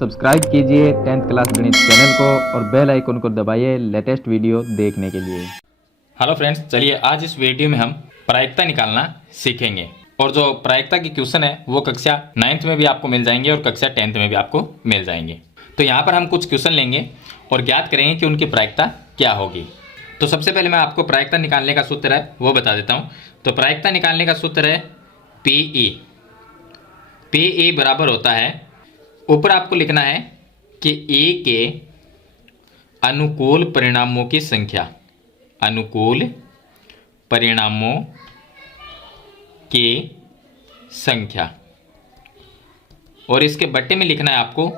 Subscribe कीजिए 10th class गणित channel को और बेल आइकन को दबाइए लेटेस्ट वीडियो देखने के लिए। हेलो फ्रेंड्स, चलिए आज इस वीडियो में हम प्रायिकता निकालना सीखेंगे। और जो प्रायिकता की क्वेश्चन है वो कक्षा 9th में भी आपको मिल जाएंगे और कक्षा 10th में भी आपको मिल जाएंगे। तो यहाँ पर हम कुछ क्वेश्चन लेंगे और ज्ञात करेंगे कि उनकी प्रायिकता क्या होगी। तो सबसे पहले मैं आपको प्रायिकता निकालने का सूत्र है वो बता देता हूँ। तो प्रायिकता निकालने का सूत्र है पीई बराबर होता है, ऊपर आपको लिखना है कि ए के अनुकूल परिणामों की संख्या, अनुकूल परिणामों की संख्या, और इसके बट्टे में लिखना है आपको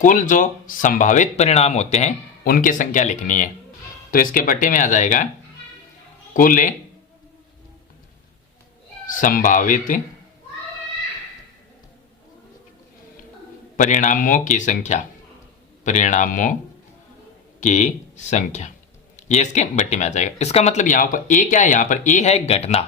कुल जो संभावित परिणाम होते हैं उनकी संख्या लिखनी है। तो इसके बट्टे में आ जाएगा कुल संभावित परिणामों की संख्या, परिणामों की संख्या, ये इसके बट्टे में आ जाएगा। इसका मतलब यहाँ पर ए क्या है, यहाँ पर ए है घटना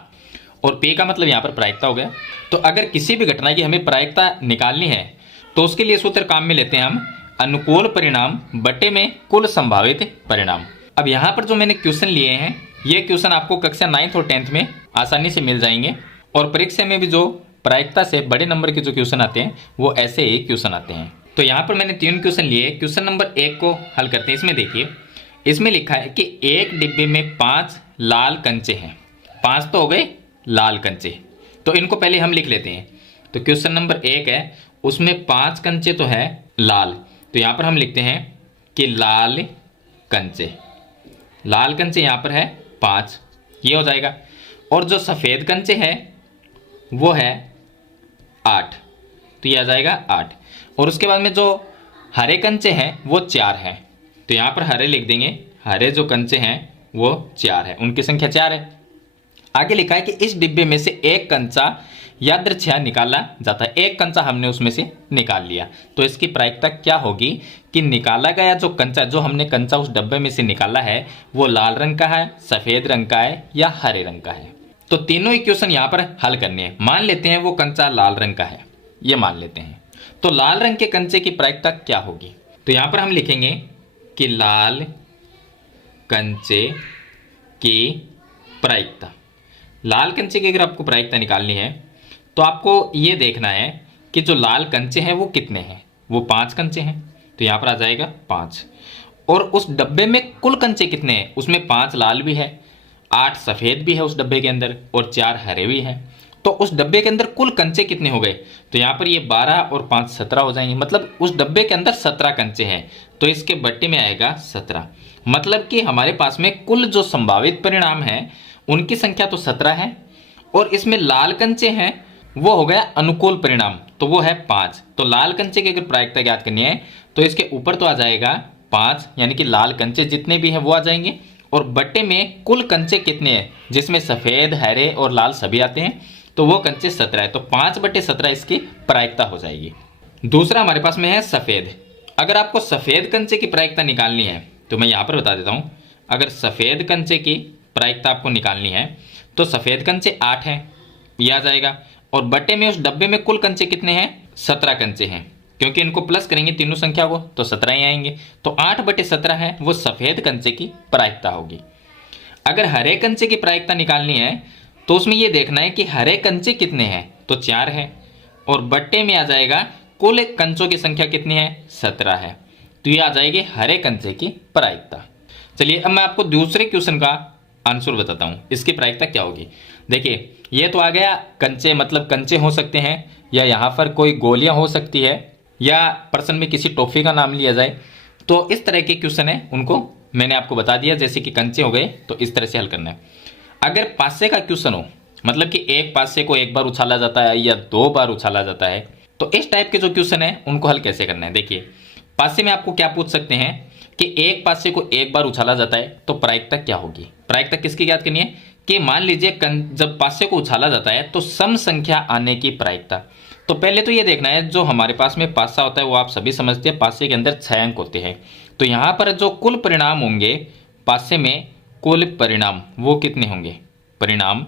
और पे का मतलब यहाँ पर प्रायिकता हो गया। तो अगर किसी भी घटना की हमें प्रायिकता निकालनी है तो उसके लिए सूत्र काम में लेते हैं हम अनुकूल परिणाम बट्टे में कुल संभावित परिणाम। अब यहाँ पर जो मैंने क्वेश्चन लिए हैं ये क्वेश्चन आपको कक्षा 9th और 10th में आसानी से मिल जाएंगे और परीक्षा में भी जो प्रायिकता से बड़े नंबर के जो क्वेश्चन आते हैं वो ऐसे ही क्वेश्चन आते हैं। तो यहाँ पर मैंने 3 क्वेश्चन लिए। क्वेश्चन नंबर 1 को हल करते हैं। इसमें देखिए, इसमें लिखा है कि एक डिब्बे में 5 लाल कंचे हैं। 5 तो हो गए लाल कंचे, तो इनको पहले हम लिख लेते हैं। तो क्वेश्चन नंबर 1 है, उसमें 5 कंचे तो है लाल, तो यहाँ पर हम लिखते हैं कि लाल कंचे, लाल कंचे यहाँ पर है 5, ये हो जाएगा। और जो सफ़ेद कंचे है वो है 8, तो ये आ जाएगा 8। और उसके बाद में जो हरे कंचे हैं वो 4 है, तो यहाँ पर हरे लिख देंगे, हरे जो कंचे हैं वो 4 है, उनकी संख्या 4 है। आगे लिखा है कि इस डिब्बे में से एक कंचा यादृच्छिक निकाला जाता है। एक कंचा हमने उसमें से निकाल लिया, तो इसकी प्रायिकता क्या होगी कि निकाला गया जो कंचा, जो हमने कंचा उस डब्बे में से निकाला है वो लाल रंग का है, सफ़ेद रंग का है या हरे रंग का है। तो तीनों इक्वेशन यहाँ पर हल करने हैं। मान लेते हैं वो कंचा लाल रंग का है, ये मान लेते हैं। तो लाल रंग के कंचे की प्रायिकता क्या होगी, तो यहाँ पर हम लिखेंगे कि लाल कंचे की प्रायिकता, लाल कंचे की अगर आपको प्रायिकता निकालनी है तो आपको ये देखना है कि जो लाल कंचे हैं वो कितने हैं, वो 5 कंचे हैं, तो यहाँ पर आ जाएगा 5। और उस डब्बे में कुल कंचे कितने हैं, उसमें 5 लाल भी है, 8 सफ़ेद भी है उस डब्बे के अंदर और 4 हरे भी हैं। तो उस डब्बे के अंदर कुल कंचे कितने हो गए, तो यहाँ पर ये 12 और 5 17 हो जाएंगे। मतलब उस डब्बे के अंदर 17 कंचे हैं, तो इसके बट्टे में आएगा 17। मतलब कि हमारे पास में कुल जो संभावित परिणाम है उनकी संख्या तो 17 है और इसमें लाल कंचे हैं वो हो गया अनुकूल परिणाम, तो वो है 5। तो लाल कंचे की अगर प्रायिकता ज्ञात करनी है तो इसके ऊपर तो आ जाएगा 5, यानी कि लाल कंचे जितने भी हैं वो आ जाएंगे और बट्टे में कुल कंचे कितने हैं जिसमें सफ़ेद हरे और लाल सभी आते हैं, तो वो कंचे 17 है। तो 5/17 इसकी प्रायिकता हो जाएगी। दूसरा हमारे पास में है सफ़ेद। अगर आपको सफ़ेद कंचे की प्रायिकता निकालनी है तो मैं यहाँ पर बता देता हूँ। अगर सफ़ेद कंचे की प्रायिकता आपको निकालनी है तो सफ़ेद कंचे 8 हैं, ये आ जाएगा। और बट्टे में उस डब्बे में कुल कंचे कितने हैं, 17 कंचे हैं, क्योंकि इनको प्लस करेंगे तीनों संख्या को तो 17 ही आएंगे। तो 8/17 है वो सफ़ेद कंचे की प्रायिकता होगी। अगर हरे कंचे की प्रायिकता निकालनी है तो उसमें ये देखना है कि हरे कंचे कितने हैं, तो 4 है और बट्टे में आ जाएगा कुल कंचों की संख्या कितनी है, 17 है, तो ये आ जाएगी हरे कंचे की प्रायिकता। चलिए अब मैं आपको दूसरे क्वेश्चन का आंसर बताता हूँ, इसकी प्रायिकता क्या होगी। देखिए ये तो आ गया कंचे, मतलब कंचे हो सकते हैं या यहाँ पर कोई गोलियाँ हो सकती है या प्रश्न में किसी टॉफी का नाम लिया जाए। तो इस तरह के क्वेश्चन है उनको मैंने आपको बता दिया, जैसे कि कंचे हो गए तो इस तरह से हल करना है। अगर पासे का क्वेश्चन हो, मतलब कि एक पासे को एक बार उछाला जाता है या 2 बार उछाला जाता है, तो इस टाइप के जो क्वेश्चन है उनको हल कैसे करना है। देखिए पासे में आपको क्या पूछ सकते हैं कि एक पासे को एक बार उछाला जाता है तो प्रायिकता क्या होगी। प्रायिकता किसकी याद करनी है कि मान लीजिए जब पासे को उछाला जाता है तो सम संख्या आने की प्रायिकता। तो पहले तो ये देखना है जो हमारे पास में पासा होता है वो आप सभी समझते हैं, पासे के अंदर 6 अंक होते हैं। तो यहाँ पर जो कुल परिणाम होंगे पासे में, कुल परिणाम वो कितने होंगे, परिणाम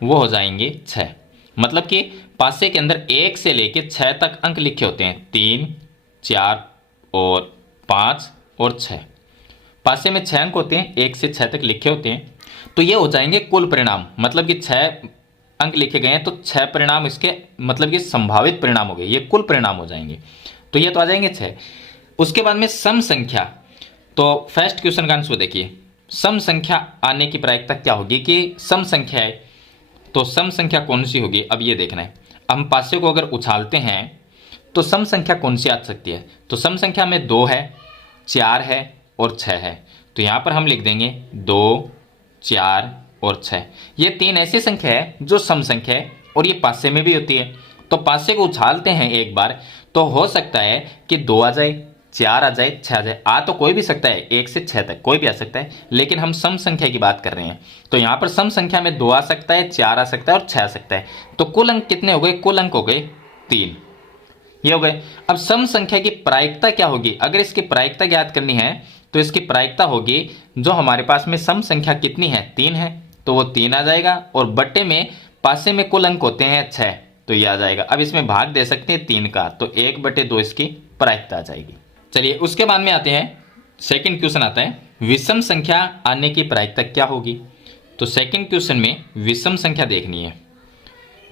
वो हो जाएंगे 6। मतलब कि पासे के अंदर 1 से लेकर 6 तक अंक लिखे होते हैं, 3, 4, और 5 और 6। पासे में 6 अंक होते हैं, 1 से 6 तक लिखे होते हैं, तो ये हो जाएंगे कुल परिणाम। मतलब कि 6 अंक लिखे गए हैं तो 6 परिणाम इसके मतलब कि संभावित परिणाम हो गए, ये कुल परिणाम हो जाएंगे। तो ये तो आ जाएंगे 6। उसके बाद में सम संख्या, तो फर्स्ट क्वेश्चन का आंसर देखिए, सम संख्या आने की प्रायिकता क्या होगी कि सम संख्या है, तो सम संख्या कौन सी होगी, अब ये देखना है। हम पासे को अगर उछालते हैं तो सम संख्या कौन सी आ सकती है, तो सम संख्या में 2 है, 4 है और 6 है। तो यहां पर हम लिख देंगे 2, 4 और 6। ये 3 ऐसी संख्या है जो सम संख्या है और ये पासे में भी होती है। तो पासे को उछालते हैं एक बार तो हो सकता है कि 2 आ जाए, 4 आ जाए, 6 आ जाए, आ तो कोई भी सकता है, 1 से 6 तक कोई भी आ सकता है, लेकिन हम सम संख्या की बात कर रहे हैं। तो यहां पर सम संख्या में 2 आ सकता है, 4 आ सकता है और 6 आ सकता है। तो कुल अंक कितने हो गए, कुल अंक हो गए 3, ये हो गए। अब सम संख्या की प्रायिकता क्या होगी, अगर इसकी प्रायिकता ज्ञात करनी है तो इसकी प्रायिकता होगी, जो हमारे पास में सम संख्या कितनी है, 3 है, तो वो 3 आ जाएगा और बट्टे में पासे में कुल अंक होते हैं 6, तो ये आ जाएगा। अब इसमें भाग दे सकते हैं 3 का, तो 1/2 इसकी प्रायिकता आ जाएगी। चलिए उसके बाद में आते हैं, सेकंड क्वेश्चन आता है, विषम संख्या आने की प्रायिकता क्या होगी। तो सेकंड क्वेश्चन में विषम संख्या देखनी है।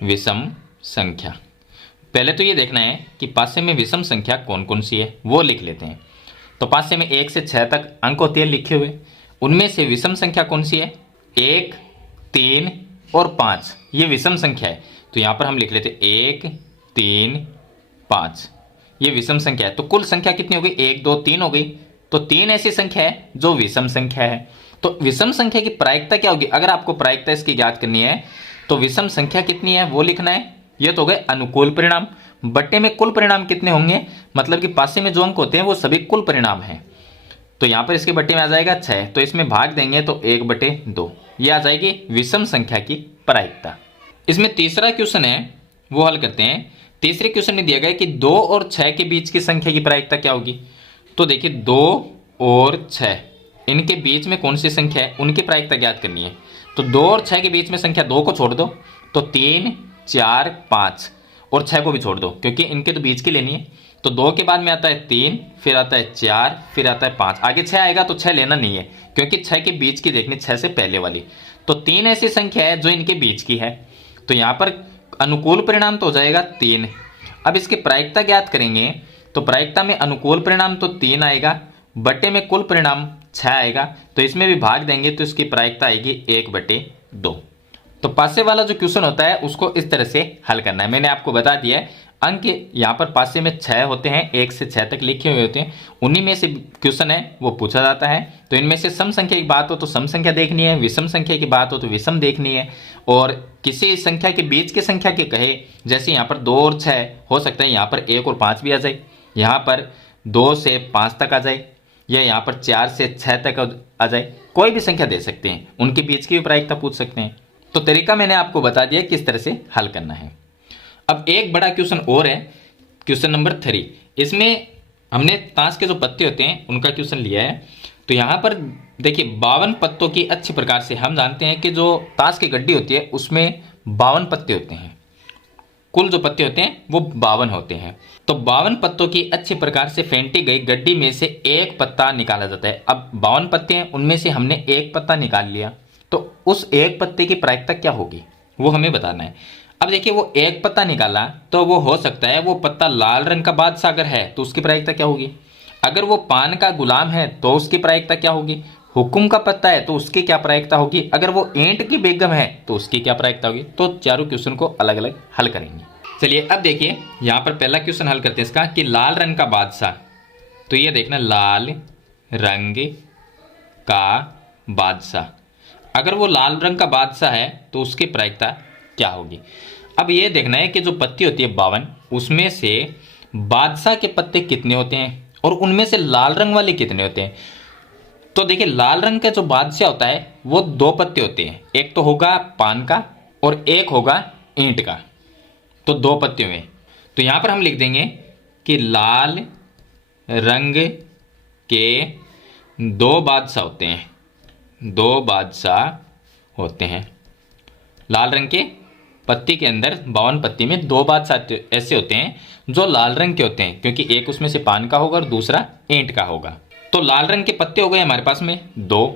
विषम संख्या, पहले तो ये देखना है कि पासे में विषम संख्या कौन कौन सी है, वो लिख लेते हैं। तो पासे में 1 से 6 तक अंक होते हैं लिखे हुए, उनमें से विषम संख्या कौन सी है, 1, 3 और 5, ये विषम संख्या है। तो यहां पर हम लिख लेते 1, 3, 5, ये विषम संख्या है। तो कुल संख्या कितनी हो गई, 1, 2, 3 हो गई। तो 3 ऐसी संख्या है जो विषम संख्या है। तो विषम संख्या की प्रायिकता क्या होगी, अगर आपको प्रायिकता इसकी ज्ञात करनी है तो विषम संख्या कितनी है वो लिखना है। ये तो हो गए अनुकूल परिणाम, बट्टे में कुल परिणाम कितने होंगे, मतलब कि पासे में जो अंक होते हैं वो सभी कुल परिणाम हैं। तो यहां पर इसके बट्टे में आ जाएगा 6, तो इसमें भाग देंगे तो 1/2, ये आ जाएगी विषम संख्या की प्रायिकता। इसमें तीसरा क्वेश्चन है वो हल करते हैं। तीसरे क्वेश्चन में दिया गया है कि 2 और 6 के बीच की संख्या की प्रायिकता क्या होगी। तो देखिए 2 और 6 इनके बीच में कौन सी संख्या है, उनकी प्रायिकता ज्ञात करनी है। तो 2 और 6 के बीच में संख्या 2 को छोड़ दो तो 3, 4, 5 और 6 को भी छोड़ दो क्योंकि इनके तो बीच की लेनी है। तो 2 के बाद में आता है 3, फिर आता है 4, फिर आता है 5, आगे 6 आएगा तो 6 लेना नहीं है क्योंकि 6 के बीच की देखनी, 6 से पहले वाली। तो 3 ऐसी संख्या है जो इनके बीच की है। तो यहां पर अनुकूल परिणाम तो हो जाएगा 3। अब इसकी प्रायिकता ज्ञात करेंगे तो प्रायिकता में अनुकूल परिणाम तो 3 आएगा, बट्टे में कुल परिणाम 6 आएगा, तो इसमें भी भाग देंगे तो इसकी प्रायिकता आएगी 1/2। तो पासे वाला जो क्वेश्चन होता है उसको इस तरह से हल करना है। मैंने आपको बता दिया है, अंक यहाँ पर पासे में 6 होते हैं, 1 से 6 तक लिखे हुए होते हैं, उन्हीं में से क्वेश्चन है वो पूछा जाता है। तो इनमें से सम संख्या की बात हो तो सम संख्या देखनी है, विषम संख्या की बात हो तो विषम देखनी है, और किसी संख्या के बीच की संख्या के कहे, जैसे यहाँ पर 2 और 6 हो सकता है यहाँ पर 1 और 5 भी आ जाए, यहाँ पर 2 से 5 तक आ जाए, या यहाँ पर 4 से 6 तक आ जाए, कोई भी संख्या दे सकते हैं, उनके बीच की भी प्रायिकता पूछ सकते हैं। तो तरीका मैंने आपको बता दिया किस तरह से हल करना है। अब एक बड़ा क्वेश्चन और है, क्वेश्चन नंबर 3। इसमें हमने ताश के जो पत्ते होते हैं उनका क्वेश्चन लिया है। तो यहाँ पर देखिए 52 पत्तों की अच्छी प्रकार से हम जानते हैं कि जो ताश की गड्डी होती है उसमें 52 पत्ते होते हैं, कुल जो पत्ते होते हैं वो 52 होते हैं। तो 52 पत्तों की अच्छी प्रकार से फेंटी गई गड्डी में से एक पत्ता निकाला जाता है। अब 52 पत्ते हैं, उनमें से हमने एक पत्ता निकाल लिया, तो उस एक पत्ते की प्रायिकता क्या होगी वो हमें बताना है। अब देखिए वो एक पत्ता निकाला तो वो हो सकता है वो पत्ता लाल रंग का बादशाह अगर है तो उसकी प्रायिकता क्या होगी, अगर वो पान का गुलाम है तो उसकी प्रायिकता क्या होगी, हुक्म का पत्ता है तो उसकी क्या प्रायिकता होगी, अगर वो ईंट की बेगम है तो उसकी क्या प्रायिकता होगी। तो चारों क्वेश्चन को अलग अलग हल करेंगे। चलिए अब देखिए यहाँ पर पहला क्वेश्चन हल करते हैं इसका कि लाल रंग का बादशाह। तो ये देखना लाल रंग का बादशाह, अगर वो लाल रंग का बादशाह है तो उसकी प्रायिकता क्या होगी। अब ये देखना है कि जो पत्ती होती है 52, उसमें से बादशाह के पत्ते कितने होते हैं और उनमें से लाल रंग वाले कितने होते हैं। तो देखिए लाल रंग का जो बादशाह होता है वो 2 पत्ते होते हैं, एक तो होगा पान का और एक होगा ईंट का, तो 2 पत्ते हुए। तो यहां पर हम लिख देंगे कि लाल रंग के 2 बादशाह होते हैं, 2 बादशाह होते हैं, लाल रंग के पत्ती के अंदर 52 पत्ती में 2 बादशाह ऐसे होते हैं जो लाल रंग के होते हैं, क्योंकि एक उसमें से पान का होगा और दूसरा ईंट का होगा। तो लाल रंग के पत्ते हो गए हमारे पास में 2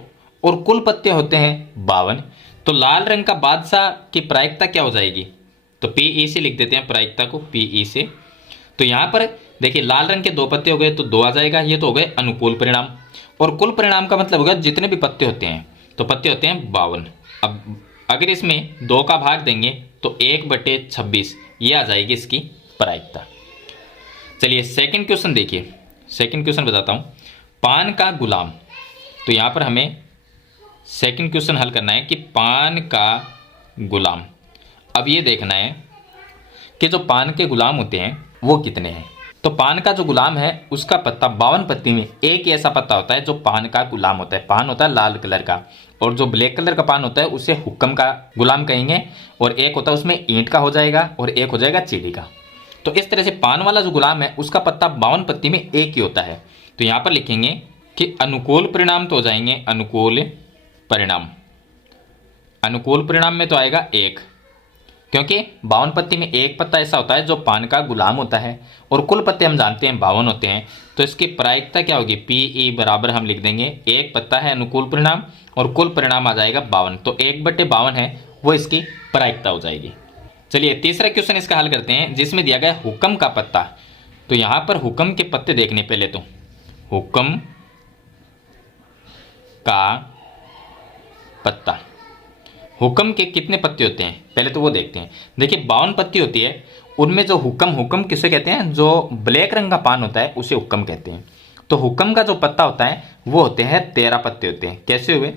और कुल पत्ते होते हैं 52। तो लाल रंग का बादशाह की प्रायिकता क्या हो जाएगी, तो पीई से लिख देते हैं प्रायिकता को, पीई से। तो यहाँ पर देखिए लाल रंग के 2 पत्ते हो गए तो 2 आ जाएगा, ये तो हो गए अनुकूल परिणाम। और कुल परिणाम का मतलब होगा जितने भी पत्ते होते हैं, तो पत्ते होते हैं 52। अब अगर इसमें 2 का भाग देंगे तो 1/26 ये आ जाएगी इसकी प्रायिकता। चलिए सेकंड क्वेश्चन देखिए, सेकंड क्वेश्चन बताता हूँ। पान का गुलाम, तो यहाँ पर हमें सेकंड क्वेश्चन हल करना है कि पान का गुलाम। अब ये देखना है कि जो पान के गुलाम होते हैं वो कितने हैं। तो पान का जो गुलाम है उसका पत्ता 52 पत्ती में एक ऐसा पत्ता होता है जो पान का गुलाम होता है। पान होता है लाल कलर का, और जो ब्लैक कलर का पान होता है उसे हुक्म का गुलाम कहेंगे, और एक होता है उसमें ईंट का हो जाएगा और एक हो जाएगा चीनी का। तो इस तरह से पान वाला जो गुलाम है उसका पत्ता 52 पत्ती में एक ही होता है। तो यहाँ पर लिखेंगे कि अनुकूल परिणाम तो हो जाएंगे अनुकूल परिणाम। अनुकूल परिणाम में तो आएगा 1, क्योंकि 52 पत्ती में एक पत्ता ऐसा होता है जो पान का गुलाम होता है, और कुल पत्ते हम जानते हैं 52 होते हैं। तो इसकी प्रायिकता क्या होगी, पीई बराबर हम लिख देंगे, एक पत्ता है अनुकूल परिणाम और कुल परिणाम आ जाएगा 52, तो 1/52 है वो इसकी प्रायिकता हो जाएगी। चलिए तीसरा क्वेश्चन इसका हल करते हैं, जिसमें दिया गया हुक्म का पत्ता। तो यहाँ पर हुक्म के पत्ते देखने, पहले तो हुक्म का पत्ता, हुक्म के कितने पत्ते होते हैं पहले तो वो देखते हैं। देखिए 52 पत्ती होती है, उनमें जो हुक्म किसे कहते हैं, जो ब्लैक रंग का पान होता है उसे हुक्म कहते हैं। तो हुक्म का जो पत्ता होता है वो होते हैं 13 पत्ते होते हैं। कैसे हुए,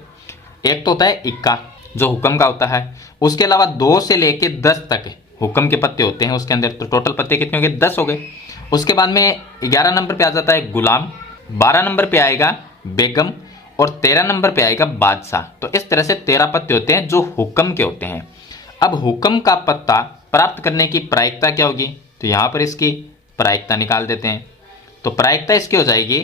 एक तो होता है इक्का जो हुक्म का होता है, उसके अलावा 2 से लेके 10 तक हुक्म के पत्ते होते हैं उसके अंदर। तो टोटल पत्ते कितने हो गए, 10 हो गए। उसके बाद में 11 नंबर पे आ जाता है गुलाम, 12 नंबर पे आएगा बेगम, और 13 नंबर पे आएगा बादशाह। तो इस तरह से 13 पत्ते होते हैं जो हुक्म के होते हैं। अब हुक्म का पत्ता प्राप्त करने की प्रायिकता क्या होगी, तो यहाँ पर इसकी प्रायिकता निकाल देते हैं। तो प्रायिकता इसकी हो जाएगी,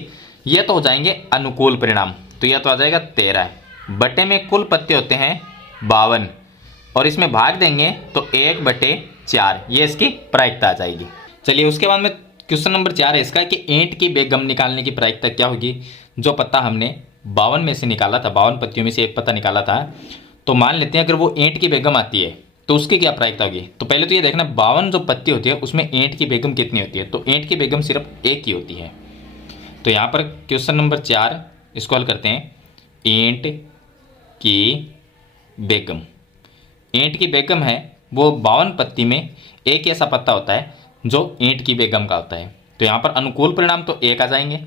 ये तो हो जाएंगे अनुकूल परिणाम, तो यह तो आ जाएगा 13 बटे में कुल पत्ते होते हैं 52, और इसमें भाग देंगे तो 1/4, ये इसकी प्रायिकता आ जाएगी। चलिए उसके बाद में क्वेश्चन नंबर 4 है इसका कि ईंट की बेगम निकालने की प्रायिकता क्या होगी। जो पत्ता हमने 52 में से निकाला था, 52 पत्तियों में से एक पत्ता निकाला था, तो मान लेते हैं अगर वो ईंट की बेगम आती है तो उसकी क्या प्रायिकता होगी। तो पहले तो ये देखना 52 जो पत्ती होती है उसमें ईंट की बेगम कितनी होती है, तो ईंट की बेगम सिर्फ एक ही होती है। तो यहाँ पर क्वेश्चन नंबर 4 इसको हल करते हैं। ईंट की बेगम, ईंट की बेगम है वो 52 पत्ती में एक ऐसा पत्ता होता है जो ईंट की बेगम का होता है। तो यहाँ पर अनुकूल परिणाम तो 1 आ जाएंगे,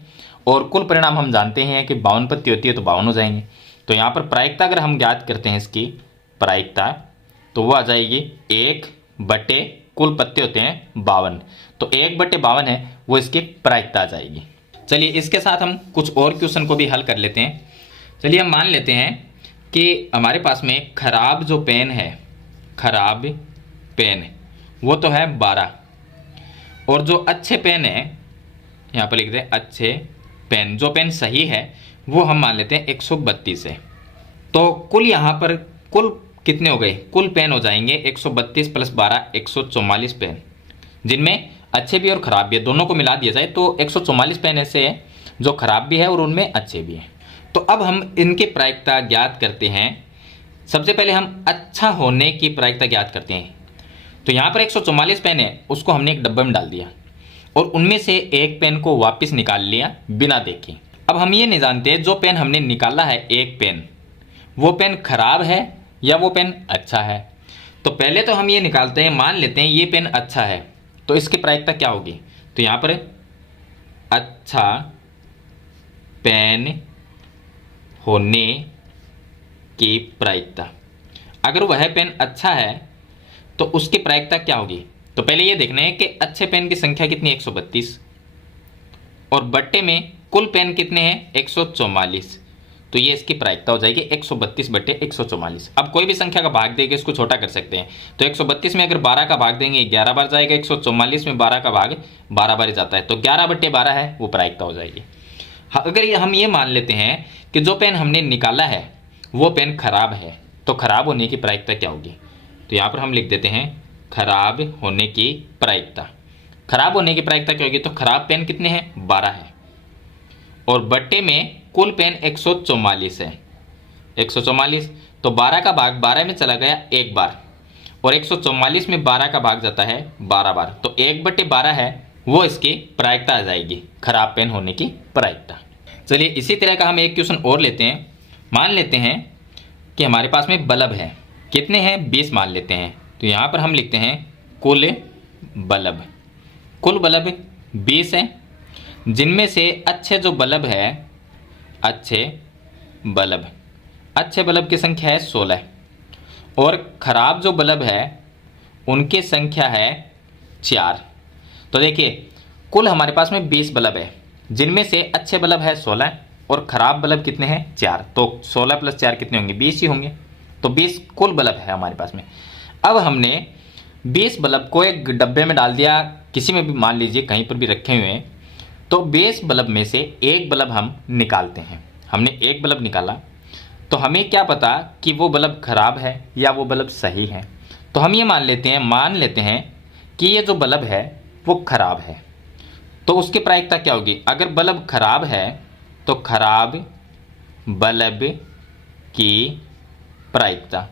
और कुल परिणाम हम जानते हैं कि 52 पत्ती होती है तो 52 हो जाएंगे। तो यहाँ पर प्रायिकता अगर हम ज्ञात करते हैं इसकी प्रायिकता, तो वो आ जाएगी 1 बटे कुल पत्ते होते हैं 52, तो 1/52 है वो इसकी प्रायिकता आ जाएगी। चलिए इसके साथ हम कुछ और क्वेश्चन को भी हल कर लेते हैं। चलिए हम मान लेते हैं कि हमारे पास में खराब जो पेन है, खराब पेन वो तो है 12, और जो अच्छे पेन है यहाँ पर लिखते हैं अच्छे पेन, जो पेन सही है वो हम मान लेते हैं 132 है। तो कुल यहाँ पर कुल कितने हो गए, कुल पेन हो जाएंगे 132 + 12 144 पेन, जिनमें अच्छे भी और ख़राब भी है, दोनों को मिला दिया जाए तो 144 पेन ऐसे हैं जो खराब भी है और उनमें अच्छे भी हैं। तो अब हम इनकी प्रायिकता ज्ञात करते हैं। सबसे पहले हम अच्छा होने की प्रायिकता ज्ञात करते हैं। तो यहाँ पर 144 पेन है, उसको हमने एक डब्बे में डाल दिया और उनमें से एक पेन को वापस निकाल लिया बिना देखे। अब हम ये नहीं जानते जो पेन हमने निकाला है एक पेन, वो पेन खराब है या वो पेन अच्छा है। तो पहले तो हम ये निकालते हैं, मान लेते हैं ये पेन अच्छा है, तो इसकी प्रायिकता क्या होगी। तो यहाँ पर अच्छा पेन होने की प्रायिकता, अगर वह पेन अच्छा है तो उसकी प्रायिकता क्या होगी। तो पहले ये देखना है कि अच्छे पेन की संख्या कितनी है 132, और बट्टे में कुल पेन कितने हैं 144, तो ये इसकी प्रायिकता हो जाएगी 132/144। अब कोई भी संख्या का भाग देके इसको छोटा कर सकते हैं। तो 132 में अगर 12 का भाग देंगे 11 बार जाएगा, 144 में 12 का भाग 12 बार जाता है, तो 11/12 है वो प्रायिकता हो जाएगी। अगर हम ये मान लेते हैं कि जो पेन हमने निकाला है वो पेन खराब है, तो खराब होने की प्रायिकता क्या होगी। तो यहाँ पर हम लिख देते हैं खराब होने की प्रायिकता। खराब होने की प्रायिकता क्या होगी? तो खराब पेन कितने हैं? 12 है, और बट्टे में कुल पेन 144 है। 144, तो 12 का भाग 12 में चला गया एक बार, और 144 में 12 का भाग जाता है 12 बार, तो 1/12 है वो इसकी प्रायिकता आ जाएगी, खराब पेन होने की प्रायिकता। चलिए इसी तरह का हम एक क्वेश्चन और लेते हैं। मान लेते हैं कि हमारे पास में बल्ब है, कितने हैं? 20 मान लेते हैं। तो यहाँ पर हम लिखते हैं कुल बल्ब। कुल बल्ब 20 है, जिनमें से अच्छे जो बल्ब है, अच्छे बल्ब की संख्या है 16, और खराब जो बल्ब है उनकी संख्या है 4। तो देखिए कुल हमारे पास में 20 बल्ब है, जिनमें से अच्छे बल्ब है 16 और खराब बल्ब कितने हैं? 4। तो 16 + 4 कितने होंगे? 20 ही होंगे। तो 20 कुल बल्ब है हमारे पास में। अब हमने 20 बल्ब को एक डब्बे में डाल दिया, किसी में भी मान लीजिए कहीं पर भी रखे हुए हैं। तो 20 बल्ब में से एक बल्ब हम निकालते हैं। हमने एक बल्ब निकाला, तो हमें क्या पता कि वो बल्ब खराब है या वो बल्ब सही है? तो हम ये मान लेते हैं कि ये जो बल्ब है वो खराब है। तो उसकी प्रायिकता क्या होगी? अगर बल्ब खराब है तो खराब बल्ब की प्रायिकता,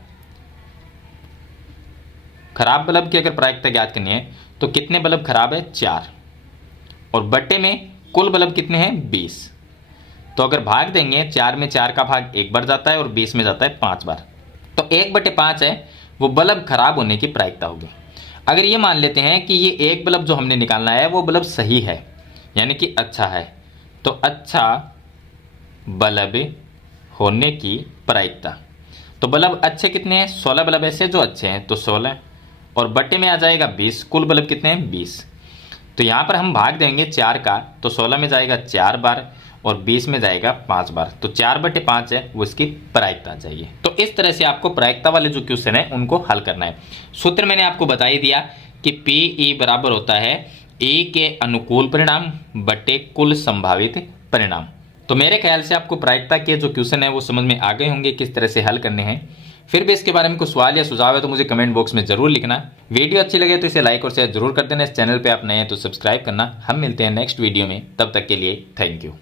खराब बल्ब की अगर प्रायिकता ज्ञात करनी है तो कितने बल्ब खराब है? 4, और बट्टे में कुल बल्ब कितने हैं? 20। तो अगर भाग देंगे, 4 में 4 का भाग एक बार जाता है और 20 में जाता है 5 बार, तो 1/5 है वो बल्ब खराब होने की प्रायिकता होगी। अगर ये मान लेते हैं कि ये एक बल्ब जो हमने निकालना है वो बल्ब सही है, यानी कि अच्छा है, तो अच्छा बल्ब होने की प्रायिकता, तो बल्ब अच्छे कितने हैं? 16 बल्ब ऐसे जो अच्छे हैं, तो 16, और बट्टे में आ जाएगा 20। कुल बल्ब कितने हैं? 20। तो यहाँ पर हम भाग देंगे 4 का, तो 16 में जाएगा 4 बार और 20 में जाएगा 5 बार, तो 4/5 है वो इसकी प्रायिकता आ जाएगी। तो इस तरह से आपको प्रायिकता वाले जो क्वेश्चन है उनको हल करना है। सूत्र मैंने आपको बता ही दिया कि PE बराबर होता है E के अनुकूल परिणाम बटे कुल संभावित परिणाम। तो मेरे ख्याल से आपको प्रायिकता के जो क्वेश्चन है वो समझ में आ गए होंगे किस तरह से हल करने हैं। फिर भी इसके बारे में कोई सवाल या सुझाव है तो मुझे कमेंट बॉक्स में जरूर लिखना। वीडियो अच्छी लगे तो इसे लाइक और शेयर जरूर कर देना। इस चैनल पे आप नए हैं तो सब्सक्राइब करना। हम मिलते हैं नेक्स्ट वीडियो में, तब तक के लिए थैंक यू।